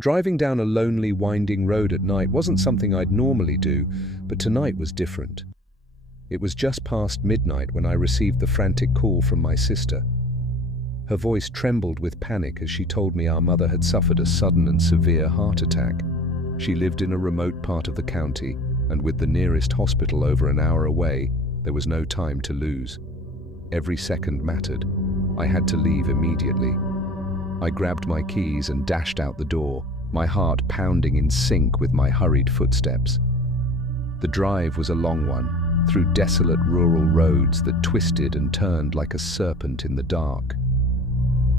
Driving down a lonely, winding road at night wasn't something I'd normally do, but tonight was different. It was just past midnight when I received the frantic call from my sister. Her voice trembled with panic as she told me our mother had suffered a sudden and severe heart attack. She lived in a remote part of the county, and with the nearest hospital over an hour away, there was no time to lose. Every second mattered. I had to leave immediately. I grabbed my keys and dashed out the door, my heart pounding in sync with my hurried footsteps. The drive was a long one, through desolate rural roads that twisted and turned like a serpent in the dark.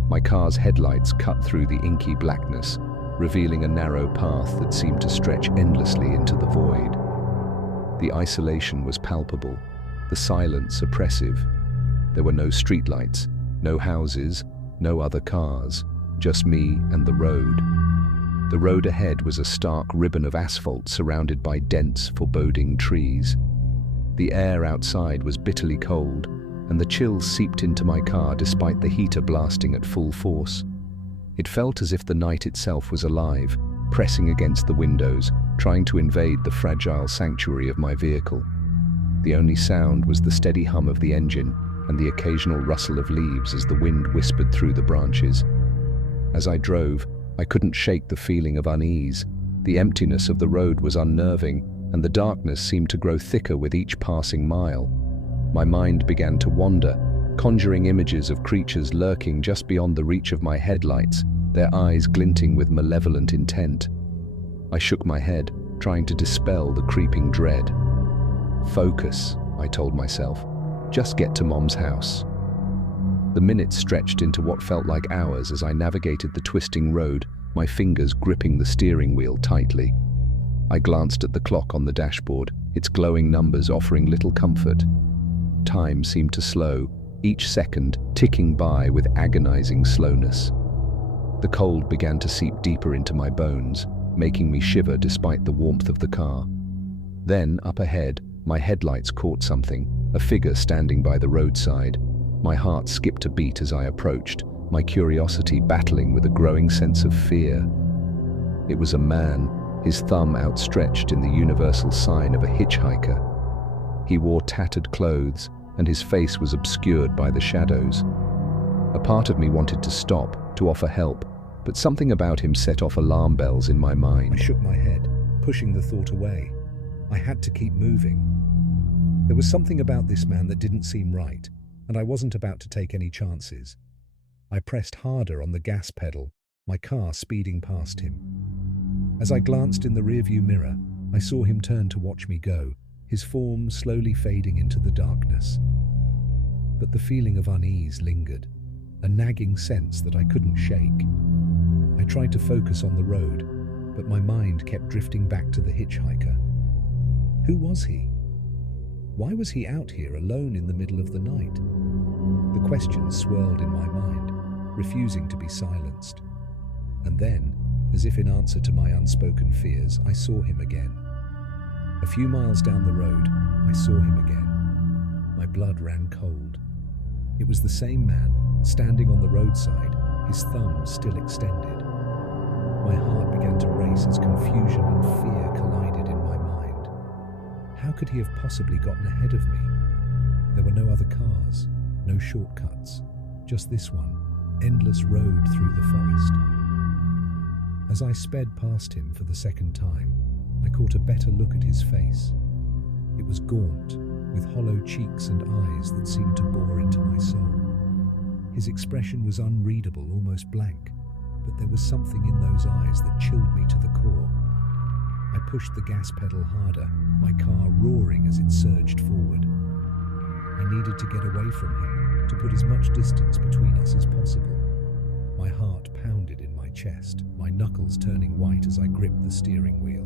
My car's headlights cut through the inky blackness, revealing a narrow path that seemed to stretch endlessly into the void. The isolation was palpable, the silence oppressive. There were no streetlights, no houses, no other cars, just me and the road. The road ahead was a stark ribbon of asphalt surrounded by dense, foreboding trees. The air outside was bitterly cold, and the chills seeped into my car despite the heater blasting at full force. It felt as if the night itself was alive, pressing against the windows, trying to invade the fragile sanctuary of my vehicle. The only sound was the steady hum of the engine and the occasional rustle of leaves as the wind whispered through the branches. As I drove, I couldn't shake the feeling of unease. The emptiness of the road was unnerving, and the darkness seemed to grow thicker with each passing mile. My mind began to wander, conjuring images of creatures lurking just beyond the reach of my headlights, their eyes glinting with malevolent intent. I shook my head, trying to dispel the creeping dread. "Focus," I told myself. "Just get to Mom's house." The minutes stretched into what felt like hours as I navigated the twisting road, my fingers gripping the steering wheel tightly. I glanced at the clock on the dashboard, its glowing numbers offering little comfort. Time seemed to slow, each second ticking by with agonizing slowness. The cold began to seep deeper into my bones, making me shiver despite the warmth of the car. Then, up ahead, my headlights caught something, a figure standing by the roadside. My heart skipped a beat as I approached, my curiosity battling with a growing sense of fear. It was a man, his thumb outstretched in the universal sign of a hitchhiker. He wore tattered clothes, and his face was obscured by the shadows. A part of me wanted to stop, to offer help, but something about him set off alarm bells in my mind. I shook my head, pushing the thought away. I had to keep moving. There was something about this man that didn't seem right, and I wasn't about to take any chances. I pressed harder on the gas pedal, my car speeding past him. As I glanced in the rearview mirror, I saw him turn to watch me go, his form slowly fading into the darkness. But the feeling of unease lingered, a nagging sense that I couldn't shake. I tried to focus on the road, but my mind kept drifting back to the hitchhiker. Who was he? Why was he out here alone in the middle of the night? The questions swirled in my mind, refusing to be silenced. And then, as if in answer to my unspoken fears, I saw him again. A few miles down the road, I saw him again. My blood ran cold. It was the same man, standing on the roadside, his thumb still extended. My heart began to race as confusion and fear collided in my mind. How could he have possibly gotten ahead of me? There were no other cars, no shortcuts, just this one, endless road through the forest. As I sped past him for the second time, I caught a better look at his face. It was gaunt, with hollow cheeks and eyes that seemed to bore into my soul. His expression was unreadable, almost blank, but there was something in those eyes that chilled me to the core. I pushed the gas pedal harder, my car roaring as it surged forward. I needed to get away from him, to put as much distance between us as possible. My heart pounded in my chest, my knuckles turning white as I gripped the steering wheel.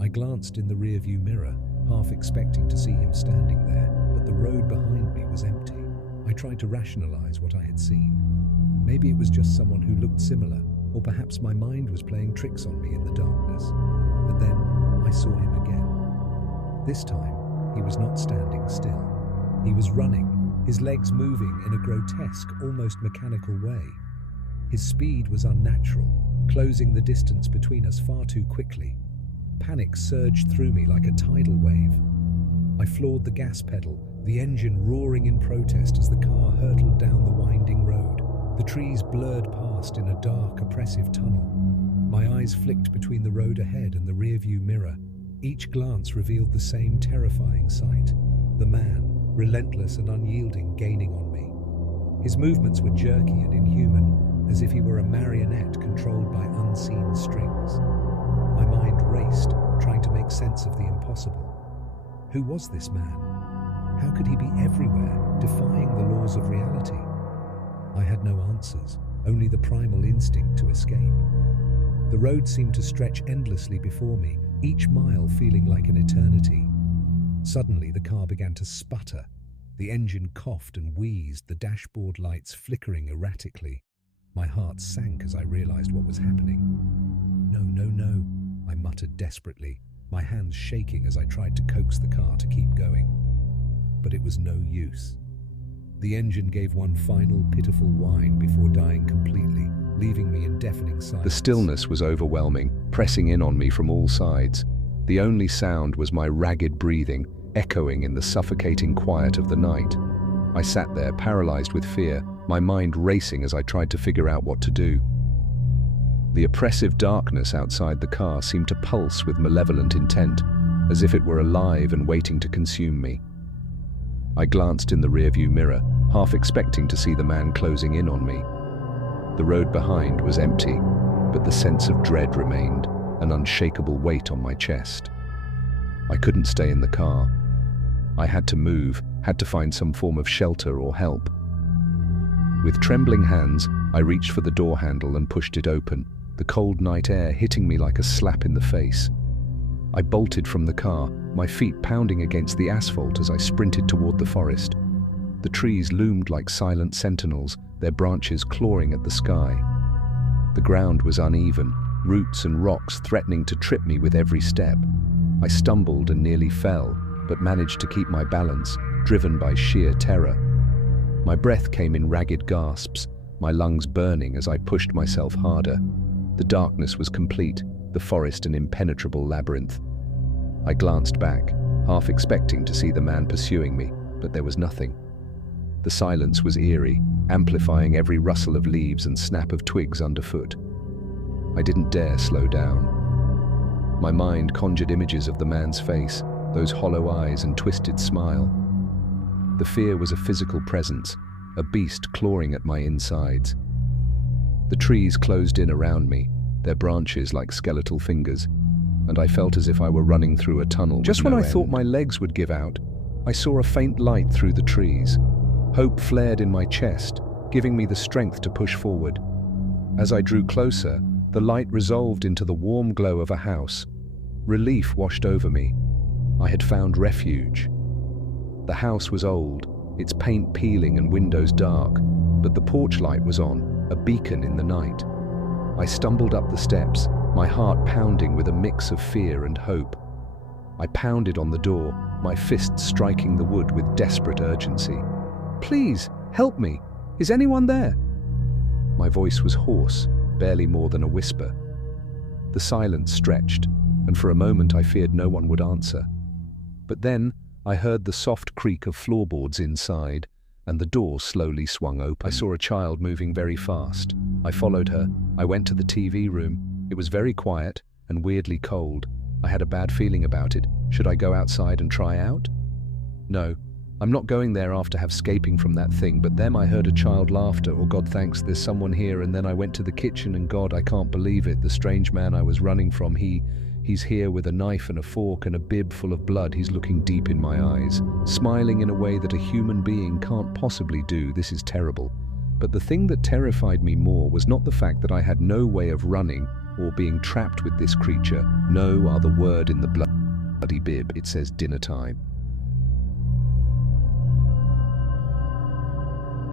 I glanced in the rearview mirror, half expecting to see him standing there, but the road behind me was empty. I tried to rationalize what I had seen. Maybe it was just someone who looked similar, or perhaps my mind was playing tricks on me in the darkness. But then I saw him again. This time, he was not standing still. He was running, his legs moving in a grotesque, almost mechanical way. His speed was unnatural, closing the distance between us far too quickly. Panic surged through me like a tidal wave. I floored the gas pedal, the engine roaring in protest as the car hurtled down the winding road. The trees blurred past in a dark, oppressive tunnel. My eyes flicked between the road ahead and the rearview mirror. Each glance revealed the same terrifying sight. The man, relentless and unyielding, gaining on me. His movements were jerky and inhuman, as if he were a marionette controlled by unseen strings. My mind raced, trying to make sense of the impossible. Who was this man? How could he be everywhere, defying the laws of reality? I had no answers, only the primal instinct to escape. The road seemed to stretch endlessly before me, each mile feeling like an eternity. Suddenly, the car began to sputter. The engine coughed and wheezed, the dashboard lights flickering erratically. My heart sank as I realized what was happening. No, no, no, I muttered desperately, my hands shaking as I tried to coax the car to keep going. But it was no use. The engine gave one final pitiful whine before dying completely, leaving me in deafening silence. The stillness was overwhelming, pressing in on me from all sides. The only sound was my ragged breathing, echoing in the suffocating quiet of the night. I sat there, paralyzed with fear, my mind racing as I tried to figure out what to do. The oppressive darkness outside the car seemed to pulse with malevolent intent, as if it were alive and waiting to consume me. I glanced in the rearview mirror, half expecting to see the man closing in on me. The road behind was empty, but the sense of dread remained, an unshakable weight on my chest. I couldn't stay in the car. I had to move, had to find some form of shelter or help. With trembling hands, I reached for the door handle and pushed it open, the cold night air hitting me like a slap in the face. I bolted from the car, my feet pounding against the asphalt as I sprinted toward the forest. The trees loomed like silent sentinels, their branches clawing at the sky. The ground was uneven, roots and rocks threatening to trip me with every step. I stumbled and nearly fell, but managed to keep my balance, driven by sheer terror. My breath came in ragged gasps, my lungs burning as I pushed myself harder. The darkness was complete, the forest an impenetrable labyrinth. I glanced back, half expecting to see the man pursuing me, but there was nothing. The silence was eerie, amplifying every rustle of leaves and snap of twigs underfoot. I didn't dare slow down. My mind conjured images of the man's face, those hollow eyes and twisted smile. The fear was a physical presence, a beast clawing at my insides. The trees closed in around me, their branches like skeletal fingers, and I felt as if I were running through a tunnel. Just when I thought my legs would give out, I saw a faint light through the trees. Hope flared in my chest, giving me the strength to push forward. As I drew closer, the light resolved into the warm glow of a house. Relief washed over me. I had found refuge. The house was old, its paint peeling and windows dark, but the porch light was on, a beacon in the night. I stumbled up the steps, my heart pounding with a mix of fear and hope. I pounded on the door, my fists striking the wood with desperate urgency. "Please, help me! Is anyone there?" My voice was hoarse, barely more than a whisper. The silence stretched, and for a moment I feared no one would answer. But then I heard the soft creak of floorboards inside, and the door slowly swung open. I saw a child moving very fast. I followed her. I went to the TV room. It was very quiet and weirdly cold. I had a bad feeling about it. Should I go outside and try out? No, I'm not going there after escaping from that thing, but then I heard a child laughter. Oh God, thanks, there's someone here. And then I went to the kitchen and God, I can't believe it. The strange man I was running from, he's here with a knife and a fork and a bib full of blood. He's looking deep in my eyes, smiling in a way that a human being can't possibly do. This is terrible. But the thing that terrified me more was not the fact that I had no way of running or being trapped with this creature. No other word in the bloody bib. It says dinner time.